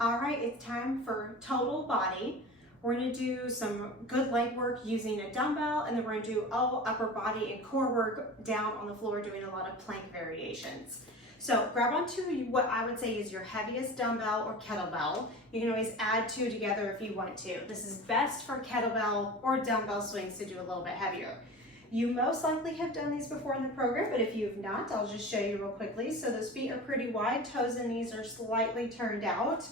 All right, it's time for total body. We're gonna do some good leg work using a dumbbell, and then we're gonna do all upper body and core work down on the floor, doing a lot of plank variations. So grab onto what I would say is your heaviest dumbbell or kettlebell. You can always add two together if you want to. This is best for kettlebell or dumbbell swings to do a little bit heavier. You most likely have done these before in the program, but if you've not, I'll just show you real quickly. So those feet are pretty wide, toes and knees are slightly turned out.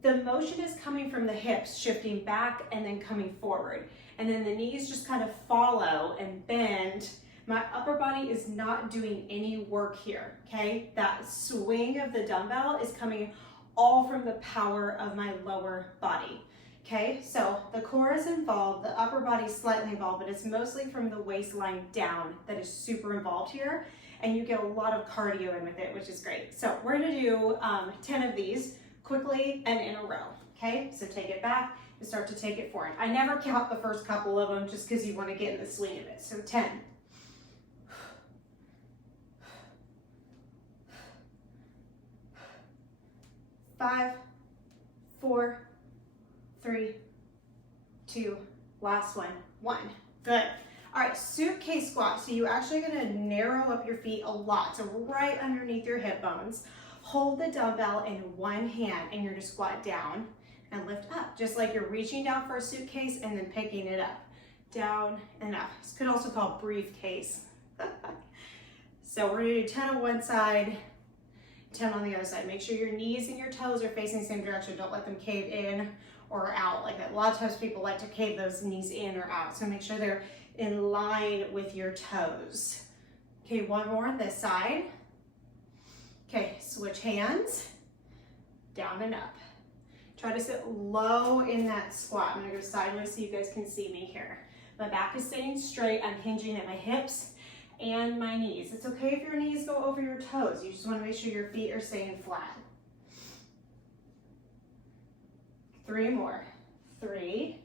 The motion is coming from the hips, shifting back and then coming forward. And then the knees just kind of follow and bend. My upper body is not doing any work here, okay? That swing of the dumbbell is coming all from the power of my lower body, okay? So the core is involved, the upper body is slightly involved, but it's mostly from the waistline down that is super involved here. And you get a lot of cardio in with it, which is great. So we're gonna do 10 of these quickly and in a row, okay? So take it back and start to take it forward. I never count the first couple of them just because you want to get in the swing of it. So 10. 5, 4, 3, 2, last one, 1. Good. All right, suitcase squat. So you're actually gonna narrow up your feet a lot. So right underneath your hip bones. Hold the dumbbell in one hand and you're gonna squat down and lift up, just like you're reaching down for a suitcase and then picking it up, down and up. This could also call briefcase. So we're gonna do 10 on one side, 10 on the other side. Make sure your knees and your toes are facing the same direction. Don't let them cave in or out like that. A lot of times people like to cave those knees in or out. So make sure they're in line with your toes. Okay, one more on this side. Okay, switch hands, down and up. Try to sit low in that squat. I'm gonna go sideways so you guys can see me here. My back is staying straight. I'm hinging at my hips and my knees. It's okay if your knees go over your toes. You just wanna make sure your feet are staying flat. 3 more. 3,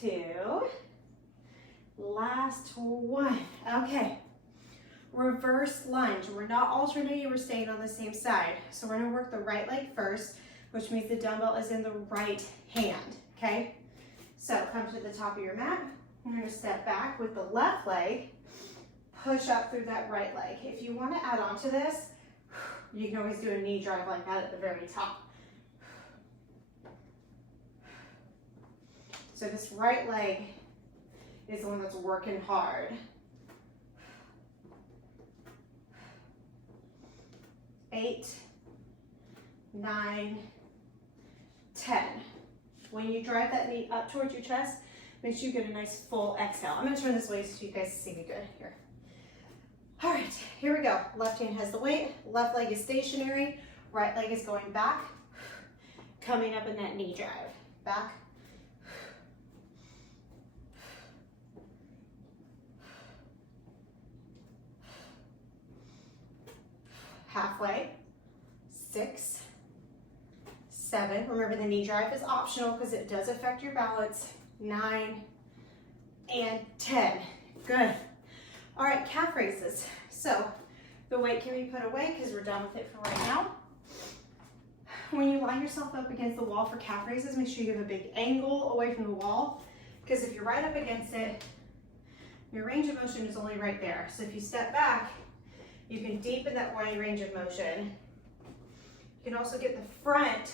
2, last one. Okay. Reverse lunge. We're not alternating, we're staying on the same side. So we're gonna work the right leg first, which means the dumbbell is in the right hand, okay? So come to the top of your mat. You're gonna step back with the left leg, push up through that right leg. If you wanna add on to this, you can always do a knee drive like that at the very top. So this right leg is the one that's working hard. 8, 9, 10. When you drive that knee up towards your chest, make sure you get a nice full exhale. I'm gonna turn this way so you guys see me good here. All right, here we go. Left hand has the weight, left leg is stationary, right leg is going back, coming up in that knee drive. Back. Halfway, 6, 7. Remember the knee drive is optional because it does affect your balance. 9 and 10. Good. All right, calf raises. So the weight can be put away because we're done with it for right now. When you line yourself up against the wall for calf raises, make sure you have a big angle away from the wall, because if you're right up against it, your range of motion is only right there. So if you step back, you can deepen that wide range of motion. You can also get the front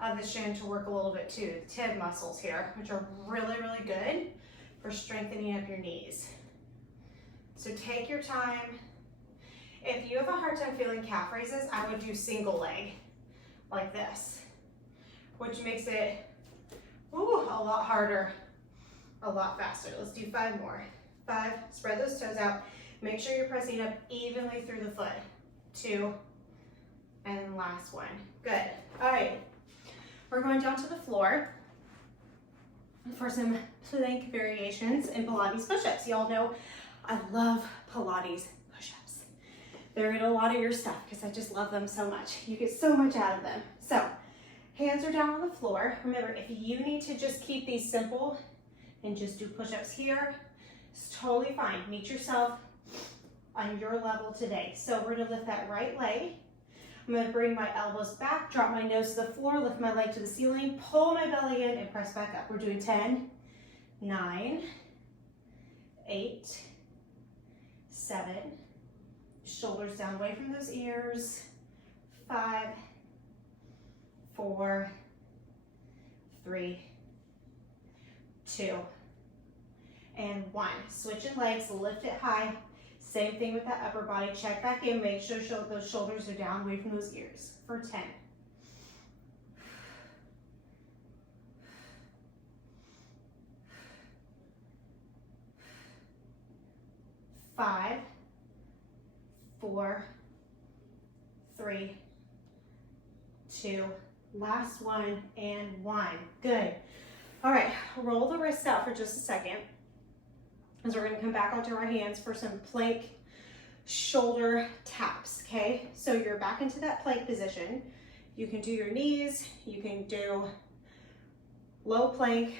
of the shin to work a little bit too, the tib muscles here, which are really, really good for strengthening up your knees. So take your time. If you have a hard time feeling calf raises, I would do single leg like this, which makes it a lot harder, a lot faster. Let's do 5 more. 5, spread those toes out. Make sure you're pressing up evenly through the foot. 2, and then last one. Good. All right, we're going down to the floor for some plank variations and Pilates push-ups. Y'all know I love Pilates push-ups. They're in a lot of your stuff because I just love them so much. You get so much out of them. So hands are down on the floor. Remember, if you need to just keep these simple and just do push-ups here, it's totally fine. Meet yourself on your level today. So we're gonna lift that right leg I'm gonna bring my elbows back, drop my nose to the floor, lift my leg to the ceiling, pull my belly in and press back up. We're doing 10, 9, 8, 7, shoulders down away from those ears, 5, 4, 3, 2, and 1. Switching legs, lift it high. Same thing with that upper body. Check back in, make sure those shoulders are down away from those ears for 10. 5, 4, 3, 2, last one, and 1. Good. All right, roll the wrists out for just a second, as we're gonna come back onto our hands for some plank shoulder taps, okay? So you're back into that plank position. You can do your knees, you can do low plank.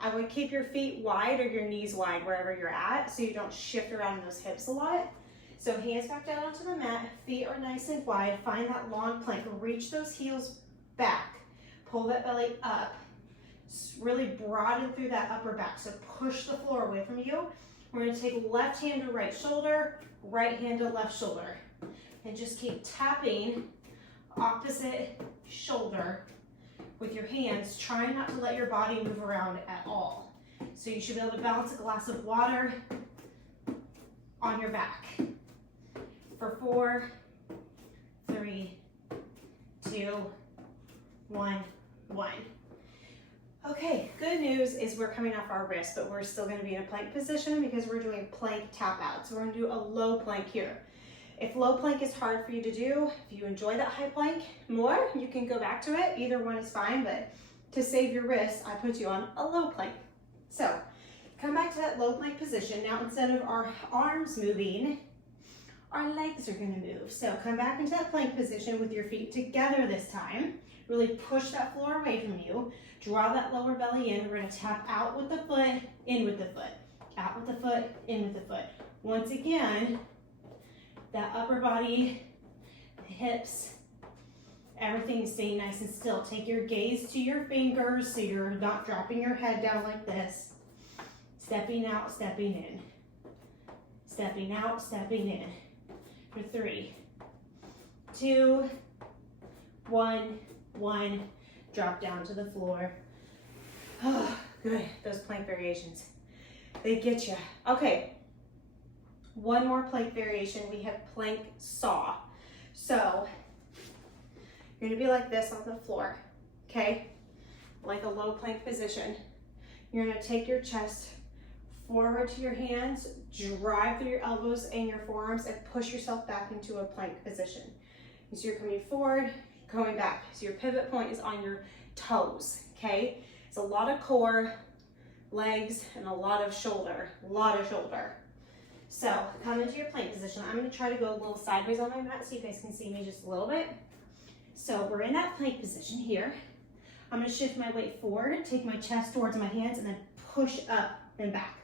I would keep your feet wide or your knees wide wherever you're at so you don't shift around in those hips a lot. So hands back down onto the mat, feet are nice and wide. Find that long plank, reach those heels back, pull that belly up, really broaden through that upper back. So push the floor away from you. We're gonna take left hand to right shoulder, right hand to left shoulder, and just keep tapping opposite shoulder with your hands, trying not to let your body move around at all. So you should be able to balance a glass of water on your back. For 4, 3, 2, 1, 1. Okay, good news is we're coming off our wrist, but we're still gonna be in a plank position because we're doing plank tap out. So we're gonna do a low plank here. If low plank is hard for you to do, if you enjoy that high plank more, you can go back to it. Either one is fine, but to save your wrist, I put you on a low plank. So come back to that low plank position. Now instead of our arms moving, our legs are gonna move. So come back into that plank position with your feet together this time. Really push that floor away from you. Draw that lower belly in. We're gonna tap out with the foot, in with the foot. Out with the foot, in with the foot. Once again, that upper body, the hips, everything is staying nice and still. Take your gaze to your fingers so you're not dropping your head down like this. Stepping out, stepping in. Stepping out, stepping in. For 3, 2, 1, 1. Drop down to the floor. Oh, good. Those plank variations, they get you. Okay. One more plank variation. We have plank saw. So you're gonna be like this on the floor, okay? Like a low plank position. You're gonna take your chest forward to your hands, drive through your elbows and your forearms, and push yourself back into a plank position. So you're coming forward, going back. So your pivot point is on your toes, okay? It's a lot of core, legs, and a lot of shoulder, So come into your plank position. I'm gonna try to go a little sideways on my mat so you guys can see me just a little bit. So we're in that plank position here. I'm gonna shift my weight forward, take my chest towards my hands, and then push up and back.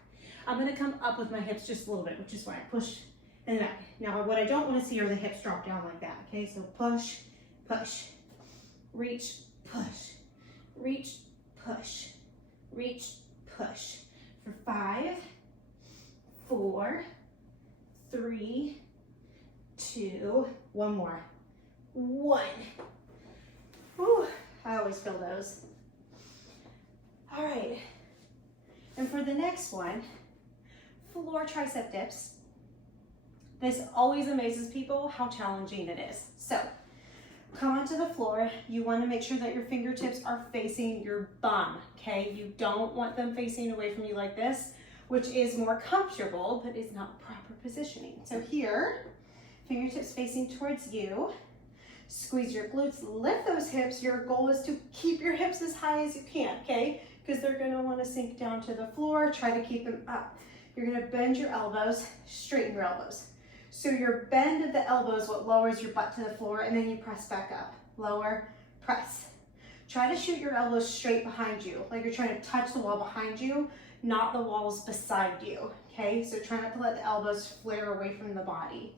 I'm gonna come up with my hips just a little bit, which is why I push and back. Now what I don't wanna see are the hips drop down like that, okay? So push, push, reach, push, reach, push, reach, push. For 5, 4, 3, 2, one more, 1. Whew, I always feel those. All right, and for the next one, floor tricep dips. This always amazes people how challenging it is. So come onto the floor. You want to make sure that your fingertips are facing your bum, okay? You don't want them facing away from you like this, which is more comfortable, but is not proper positioning. So here, fingertips facing towards you. Squeeze your glutes, lift those hips. Your goal is to keep your hips as high as you can, okay? Because they're gonna wanna sink down to the floor. Try to keep them up. You're gonna bend your elbows, straighten your elbows. So your bend of the elbow is what lowers your butt to the floor, and then you press back up. Lower, press. Try to shoot your elbows straight behind you, like you're trying to touch the wall behind you, not the walls beside you, okay? So try not to let the elbows flare away from the body.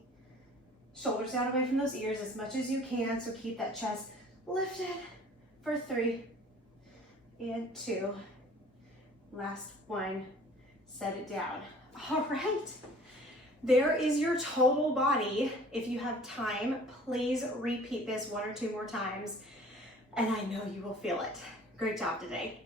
Shoulders down away from those ears as much as you can, so keep that chest lifted for 3 and 2. Last one, set it down. All right, there is your total body. If you have time, please repeat this 1 or 2 more times, and I know you will feel it. Great job today.